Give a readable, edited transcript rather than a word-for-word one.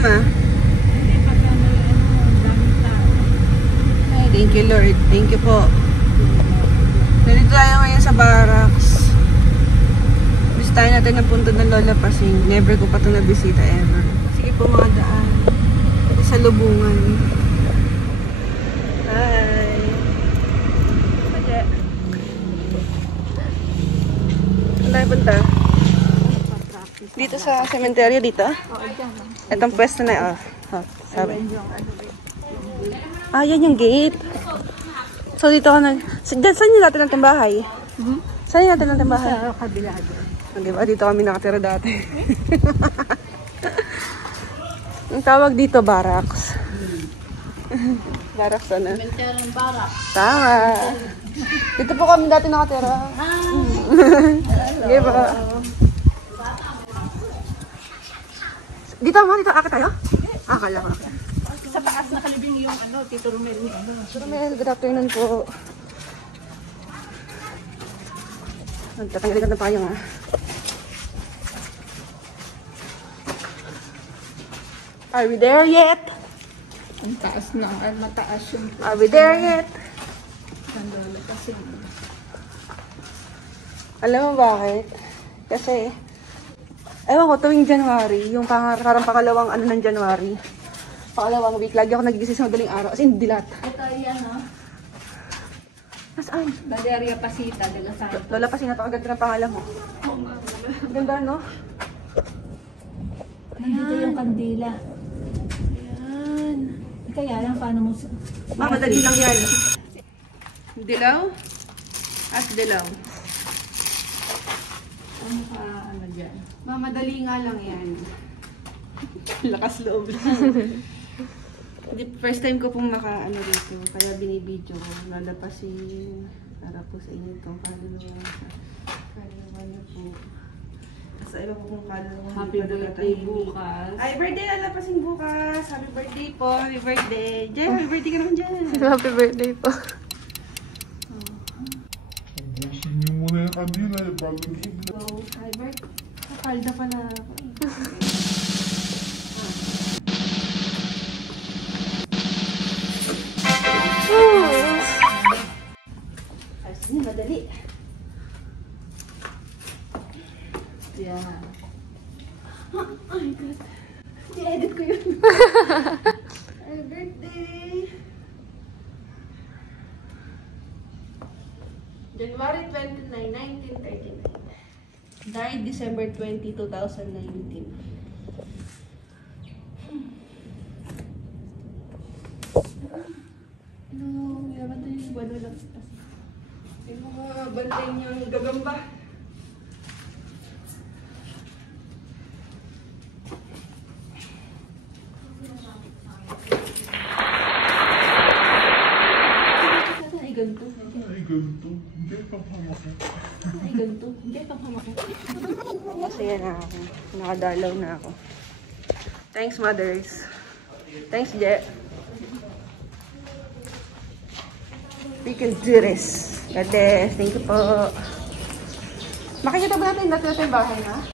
Mama? Ay, thank you, Lord. Thank you po. Nandito tayo ngayon sa barracks. Bisitahin natin ang punto ng Lola Pasing. Never ko pa ito nabisita ever. Sige po mga daan. Ito sa Lubungan. Hi! Madya. Saan tayo punta? Dito sa cemetery, dito? Itong pwesto na, sabi. Ah, yan yung gate. So, dito ka saan yung natin ang tambahay? Saan yung natin ang tambahay? Sa kabila. Diba? Dito kami nakatira dati. Ang tawag dito, barracks. Barracks, ano? Cemetery barracks. Tama. Dito po kami dati nakatira. Diba? Dito mo, dito. Akit tayo? Akala ko. Sa taas nakalibing yung Tito Romel ni Tito Romel, good afternoon po. Tatanggalin ka na payong, ha? Are we there yet? Ang taas na, mataas yung Are we there yet? Lola kasi. Alam mo bakit? Kasi, ewan ko, tuwing January, yung parang pangalawang ng January, pangalawang week, lagi ako nagigising sa madaling araw. As in, dilat. Ito yan, no? Nasaan? Valeria Pasita de la Santos. Lola pa sinapakaganda ng pangalan mo. Ganda, no? Nandito yung kandila. Ayan. Kaya lang, paano mo... Madali lang yan. Dilaw? At dilaw. Ano dyan? Madali nga lang yan. Lakas loob lang. First time ko pong rito, kaya binibidyo ko. Lalapasin para po sa inyo itong kaluluwa. Kaluluwa niyo po. Sa iba po kung kaluluwa. Happy birthday bukas. Ay, birthday lalapasin bukas. Happy birthday po. Happy birthday. Jay, happy birthday ka naman dyan. Happy birthday po. Ubusin niyo muna yung kandila bago niyo. Hi, Bert. Kalda pala ako. Ayos niya, madali. Yeah. Oh my God. I-edit ko yun. Happy birthday. January 29, 1939. Died December 20, 2019. Hello, yaman tayo yung buwan lang. Yung mga bantay niyang gagamba. Ay, ganito. Ay, ganito. Hindi pang hamakit. Ay, ganito. Hindi pang hamakit. Masaya na ako. Nakadalaw na ako. Thanks, mothers. Thanks, Je. We can do this. God bless. Thank you po. Makikita ba natin yung bahay na?